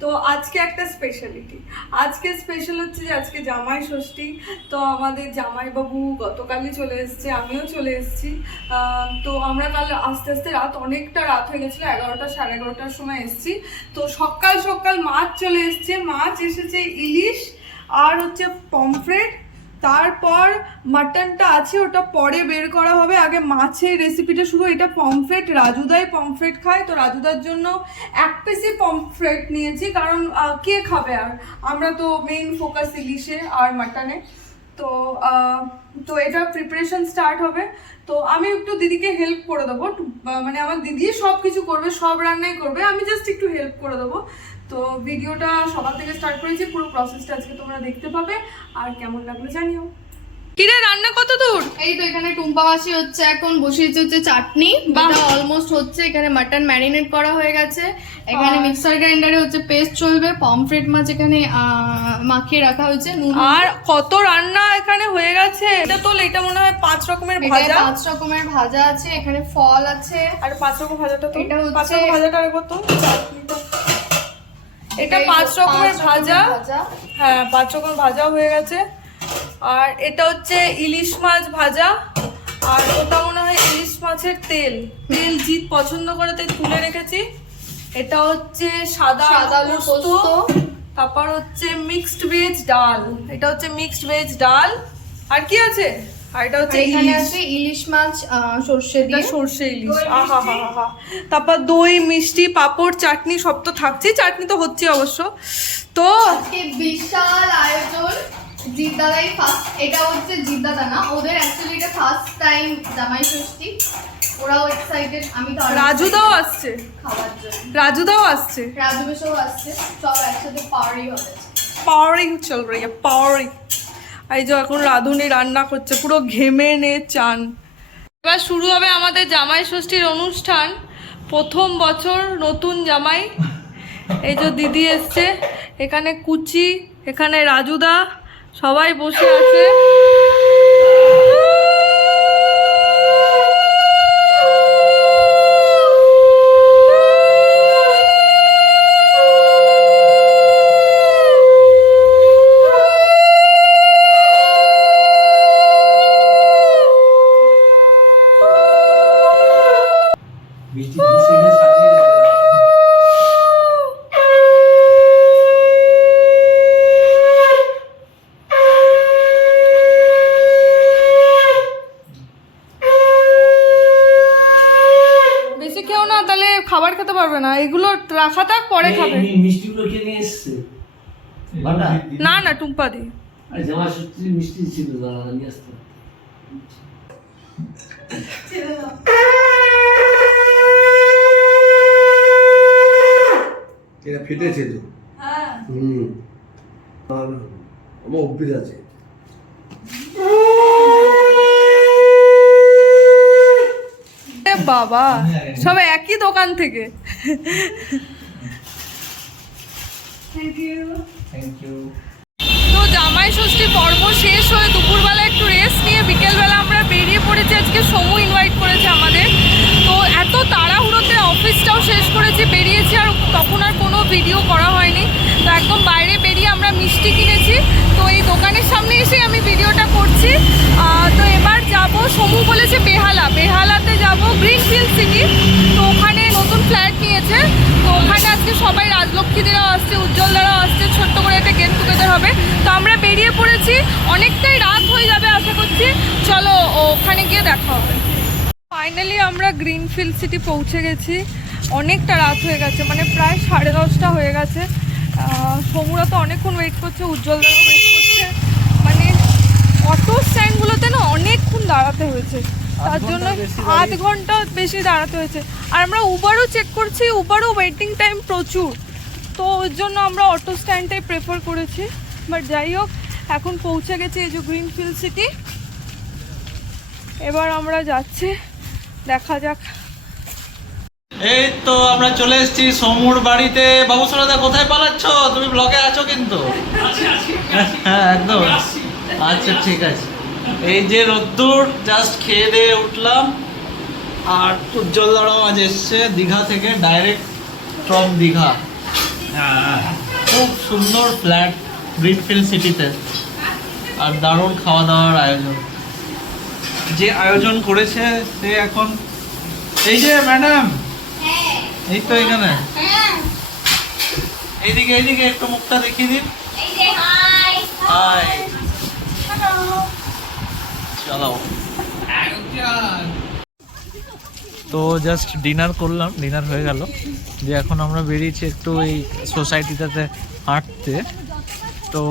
তো আজকে একটা স্পেশালিটি আজকে স্পেশাল হচ্ছে যে আজকে জামাই ষষ্ঠী। তো আমাদের জামাইবাবু গতকালই চলে এসছে, আমিও চলে এসেছি। তো আমরা কাল আস্তে আস্তে রাত অনেকটা রাত হয়ে গেছিল, এগারোটা, সাড়ে এগারোটার সময় এসছি। তো সকাল সকাল মাছ চলে এসছে, মাছ এসেছে ইলিশ আর হচ্ছে পমফ্রেট তারপর মাটনটা আছে, ওটা পরে বের করা হবে। আগে মাছের রেসিপিটা শুরু, এটা পমফ্রেট রাজুদাই পমফ্রেট খায়, তো রাজুদার জন্য এক পিসি পমফ্রেট নিয়েছি, কারণ কে খাবে আর? আমরা তো মেইন ফোকাস ইলিশে আর মাটনে। তো তো এটা প্রিপারেশন স্টার্ট হবে। তো আমি একটু দিদিকে হেল্প করে দেবো। মানে আমার দিদি সব কিছু করবে, সব রান্নাই করবে। আমি জাস্ট একটু হেল্প করে দেবো। তো ভিডিওটা সকাল থেকে স্টার্ট করেছি পুরো প্রসেসটা আজকে তোমরা দেখতে পাবে আর কেমন লাগল জানিও। কিরে রান্না কত দূর? এই তো এখানে টুম্পা মাসি হচ্ছে এখন বসিয়েছে হচ্ছে চাটনি বাহ। অলমোস্ট হচ্ছে এখানে মাটন ম্যারিনেট করা হয়ে গেছে। এখানে মিক্সার গ্রাইন্ডারে হচ্ছে পেস্ট চলবে পমফ্রেট মাছ এখানে মাখিয়ে রাখা হয়েছে নুন আর কত রান্না এখানে হয়ে গেছে? এটা তো এটা মনে হয় পাঁচ রকমের ভাজা। পাঁচ রকমের ভাজা আছে এখানে ফল আছে। আর পাঁচ রকম ভাজাটা তো এটা হচ্ছে- পাঁচ রকম ভাজাটা রেখো তো। চাটনিটা। এটা পাঁচ রকমের ভাজা। হ্যাঁ পাঁচ রকম ভাজা হয়ে গেছে। আর এটা হচ্ছে ইলিশ মাছ ভাজা। আর ওটা মনে হয় ইলিশ মাছের তেল। তেল জিৎ পছন্দ করে তাই তুলে রেখেছি। এটা হচ্ছে সাদা পোস্ত। তারপর হচ্ছে মিক্সড ভেজ ডাল। এটা হচ্ছে মিক্সড ভেজ ডাল। আর কি আছে? আর এটা হচ্ছে এখানে আছে ইলিশ মাছ সর্ষে দিয়ে। সর্ষে ইলিশ। আহা হা হা হা। তারপর দই মিষ্টি পাঁপড় চাটনি সব তো থাকছেই। চাটনি তো হচ্ছে অবশ্য। তো আজকে বিশাল আয়োজন জিদ্দাদাই ফার্স্ট। এটা হচ্ছে জিদ্দাদা না ওদের অ্যাকচুয়ালি এটা ফার্স্ট টাইম জামাই ষষ্ঠী। ওরাও এক্সাইটেড আমি তো রাজুদাও আসছে। খাওয়ার জন্য। রাজুদাও আসছে। রাজু বেশও আসছে। সব একসাথে পাওয়ারই হবে। পাওয়ারিং চল রে পাওয়ারিং এই যে এখন রাঁধুনি রান্না করছে, পুরো ঘেমে নে, চান। এবার শুরু হবে আমাদের জামাই ষষ্ঠীর অনুষ্ঠান। প্রথম বছর নতুন জামাই। এই যে দিদি এসছে, এখানে কুচি, এখানে রাজুদা, সবাই বসে আছে। মিষ্টি খুশি না বেশি খেও না তাহলে খাবার খেতে পারবে না। এগুলো রাখা থাক পরে খাবে। মিষ্টিগুলো কে নিয়ে এসছে? না না টুম্পা দি। জামা সত্যি মিষ্টি ছিল দাদা নিয়ে আসতে। এটা ফেটেছে তো হ্যাঁ। হুম। আর আমার অভ্যেস আছে। এ বাবা সব একই দোকান থেকে। তো জামাই ষষ্ঠী পর্ব শেষ হয়ে দুপুরবেলা একটু রেস্ট নিয়ে বিকেলবেলা আমরা বেরিয়ে পড়েছি। আজকে সমু ইনভাইট করেছে আমাদের। তো এত তাড়াহুড়োতে অফিসটাও শেষ করেছি বেরিয়েছি আর তখন আর কোনো ভিডিও করা হয়নি তো একদম বাইরে বেরিয়ে আমরা মিষ্টি কিনেছি তো দোকানের সামনে এসে আমি ভিডিওটা করছি। তো এবার যাব, সমু বলেছে বেহালা। বেহালাতে যাব গ্রিনফিল্ড সিটি। তো ওখানে নতুন ফ্ল্যাট নিয়েছে। তো ওখানে আজকে সবাই রাজলক্ষ্মীদেরও আসছে, উজ্জ্বলদারাও আসছে, ছোট্ট করে একটা গেট টুগেদার হবে। তো আমরা বেরিয়ে পড়েছি। অনেকটাই রাত হয়ে যাবে আশা করছি। চলো, ওখানে গিয়ে দেখা হবে। ফাইনালি আমরা গ্রিন গ্রিনফিল্ড সিটি পৌঁছে গেছি। অনেকটা রাত হয়ে গেছে মানে প্রায় সাড়ে দশটা হয়ে গেছে। সমুরা তো অনেকক্ষণ ওয়েট করছে, উজ্জ্বলদারাও ওয়েট অটো স্ট্যান্ডগুলোতে না অনেকক্ষণ দাঁড়াতে হয়েছে। তার জন্য আধ ঘণ্টা বেশি দাঁড়াতে হয়েছে। আর আমরা উবারও চেক করছি উবারও ওয়েটিং টাইম প্রচুর। তো ওর জন্য আমরা অটো স্ট্যান্ডটাই প্রেফার করেছি। বাট যাই হোক এখন পৌঁছে গেছি এই যে গ্রিনফিল্ড সিটি এবার আমরা যাচ্ছি দেখা যাক। এই তো আমরা চলে এসেছি সমুর বাড়িতে। বাবু সোনাদা কোথায় পালাচ্ছ? তুমি ব্লগে আছো কিন্তু। হ্যাঁ একদম। আচ্ছা ঠিক আছে। এই যে রোদ্দুর জাস্ট খেয়ে দিয়ে উঠলাম। আর উজ্জ্বল দাঁড়াও আজ এসছে দীঘা থেকে ডাইরেক্ট ফ্রম দীঘা। খুব সুন্দর ফ্ল্যাট গ্রিনফিল্ড সিটিতে আর দারুণ খাওয়া দাওয়ার আয়োজন। যে আয়োজন করেছে সে এখন এই যে ম্যাডাম এই তো এখানে। এইদিকে এইদিকে একটু মুখটা দেখিয়ে দিন। তো জাস্ট ডিনার করলাম ডিনার হয়ে গেল। যে এখন আমরা বেরিয়েছি একটু এই সোসাইটিটাতে হাঁটতে। তো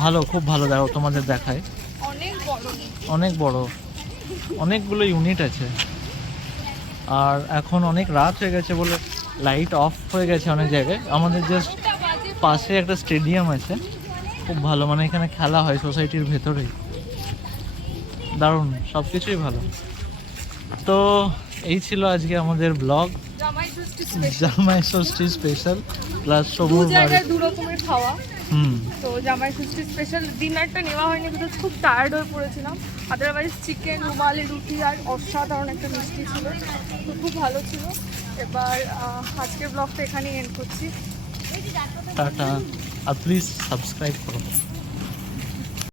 ভালো, খুব ভালো। দেখো তোমাদের দেখায় অনেক বড়। অনেকগুলো ইউনিট আছে। আর এখন অনেক রাত হয়ে গেছে বলে লাইট অফ হয়ে গেছে অনেক জায়গায়। আমাদের জাস্ট পাশে একটা স্টেডিয়াম আছে। খুব ভালো মানে এখানে খেলা হয় সোসাইটির ভেতরেই। দারুণ সব কিছুই ভালো। তো এই ছিল আজকে আমাদের ব্লগ জামাই ষষ্ঠী স্পেশাল প্লাস সবুজ জায়গায় দু রকমের খাওয়া। হুম। তো জামাই ষষ্ঠী স্পেশাল ডিনারটা নেওয়া হয়নি বিকজ খুব টায়ার্ড হয়ে পড়েছিলাম। আদারওয়াইজ চিকেন রুমালি রুটি আর অসাধারণ একটা মিষ্টি ছিল। তো খুব ভালো ছিল। এবার আজকের ব্লগটা এখানেই এন্ড করছি। টাটা। আর প্লিজ সাবস্ক্রাইব করো।